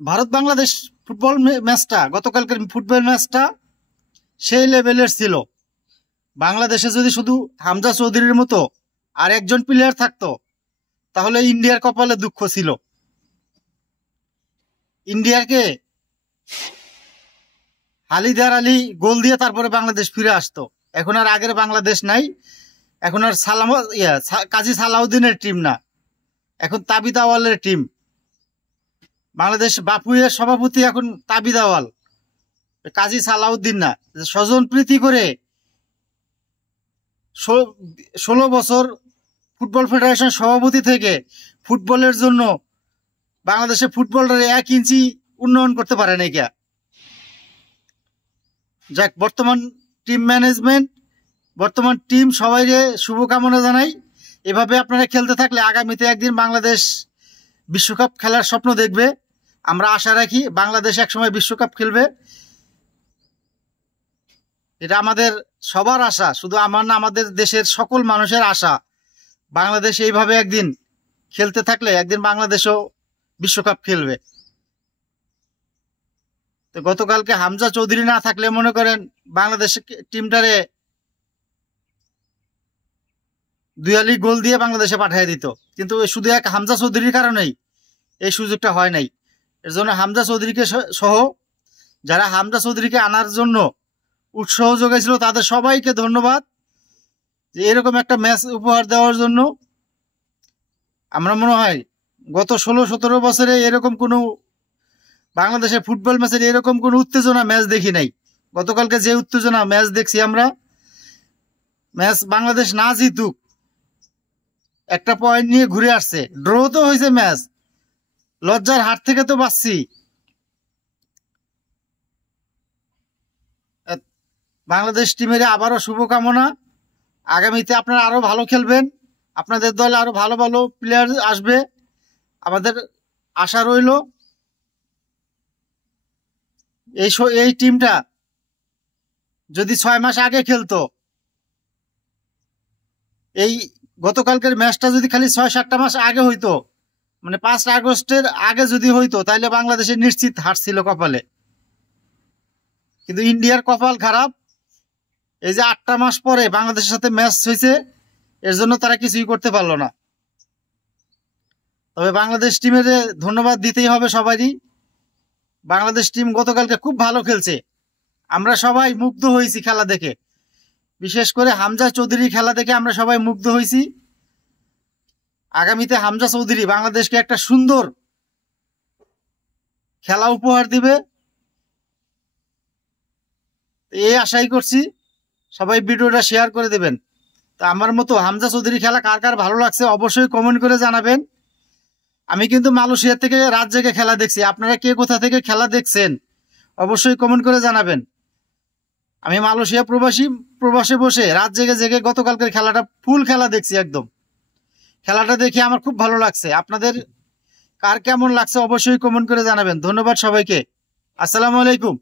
Bharat Bangladesh football ম্যাচটা, গতকালকের football ম্যাচটা সেই লেভেলের ছিল। বাংলাদেশে যদি শুধু হামজা চৌধুরীর মতো আর একজন প্লেয়ার থাকতো তাহলে ইন্ডিয়ার কপালে দুঃখ ছিল। ইন্ডিয়াকে হালিদার আলী গোল দিয়ে তারপরে বাংলাদেশ ফিরে আসতো। এখন আর আগের বাংলাদেশ নাই। এখন আর কাজী সালাউদ্দিনের টিম না, এখন তাবিদ আওয়ালের টিম। বাংলাদেশ বাপুয়ের সভাপতি এখন তাবিদ আওয়াল, কাজী সালাউদ্দিন না। স্বজন প্রীতি করে 16 বছর ফুটবল ফেডারেশন সভাপতি থেকে ফুটবলের জন্য বাংলাদেশে ফুটবলের 1 ইঞ্চি উন্নয়ন করতে পারে নাই কে। যাক, বর্তমান টিম ম্যানেজমেন্ট, বর্তমান টিম সবাইকে শুভকামনা জানাই। এভাবে আপনারা খেলতে থাকলে আগামীতে একদিন বাংলাদেশ বিশ্বকাপ খেলার স্বপ্ন দেখবে। আমরা আশা রাখি বাংলাদেশ একসময় বিশ্বকাপ খেলবে। এটা আমাদের সবার আশা, শুধু আমার না, আমাদের দেশের সকল মানুষের আশা। বাংলাদেশ এইভাবে একদিন খেলতে থাকলে একদিন বাংলাদেশও বিশ্বকাপ খেলবে। তো গতকালকে হামজা চৌধুরী না থাকলে মনে করেন বাংলাদেশ টিমটারে দুয়ালি গোল দিয়ে বাংলাদেশে পাঠিয়ে দিত, কিন্তু শুধু এক হামজা চৌধুরীর কারণেই এই সুযোগটা হয় নাই। এর জন্য হামজা চৌধুরীকে সহ যারা হামজা চৌধুরীকে আনার জন্য উৎসাহ যোগাইছিল তাদের সবাইকে ধন্যবাদ, যে এরকম একটা ম্যাচ উপহার দেওয়ার জন্য। আমরা মনে হয় গত 16-17 বছরে এরকম কোনো বাংলাদেশের ফুটবল ম্যাচের এরকম কোনো উত্তেজনা ম্যাচ দেখি নাই। গতকালকে যে উত্তেজনা ম্যাচ দেখছি আমরা, ম্যাচ বাংলাদেশ না জিতুক, একটা পয়েন্ট নিয়ে ঘুরে আসছে, ড্র তো হয়েছে ম্যাচ, লজ্জার হাত থেকে তো বাঁচছি। বাংলাদেশ টিমের আবারও শুভকামনা। আগামীতে আপনারা আরো ভালো খেলবেন, আপনাদের দলে আরো ভালো ভালো প্লেয়ার আসবে, আমাদের আশা রইল। এই টিমটা যদি 6 মাস আগে খেলতো, এই গতকালকের ম্যাচটা যদি খালি 6-7টা মাস আগে হইতো, মানে 5 আগস্টের আগে যদি হইতো, তাহলে বাংলাদেশের নিশ্চিত হার ছিল কপালে। কিন্তু ইন্ডিয়ার কপাল খারাপ, এই যে 8টা মাস পরে বাংলাদেশের সাথে ম্যাচ হয়েছে, এর জন্য তারা কিছুই করতে পারলো না। তবে বাংলাদেশ টিমের ধন্যবাদ দিতেই হবে সবারই। বাংলাদেশ টিম গতকালকে খুব ভালো খেলছে, আমরা সবাই মুগ্ধ হয়েছি খেলা দেখে। বিশেষ করে হামজা চৌধুরী খেলা দেখে আমরা সবাই মুগ্ধ হয়েছি। আগামীতে হামজা চৌধুরী বাংলাদেশকে একটা সুন্দর খেলা উপহার দিবে, এই আশাই করছি। সবাই ভিডিওটা শেয়ার করে দেবেন। তো আমার মতো হামজা চৌধুরী খেলা কার কার ভালো লাগছে অবশ্যই কমেন্ট করে জানাবেন। আমি কিন্তু মালয়েশিয়া থেকে রাত জেগে খেলা দেখছি, আপনারা কে কোথা থেকে খেলা দেখছেন অবশ্যই কমেন্ট করে জানাবেন। আমি মালয়েশিয়া প্রবাসে বসে রাত জেগে জেগে গতকালকের খেলাটা ফুল খেলা দেখছি একদম। খেলাটা দেখে আমার খুব ভালো লাগছে। আপনাদের কার কেমন লাগছে অবশ্যই কমেন্ট করে জানাবেন। ধন্যবাদ সবাইকে। আসসালামু আলাইকুম।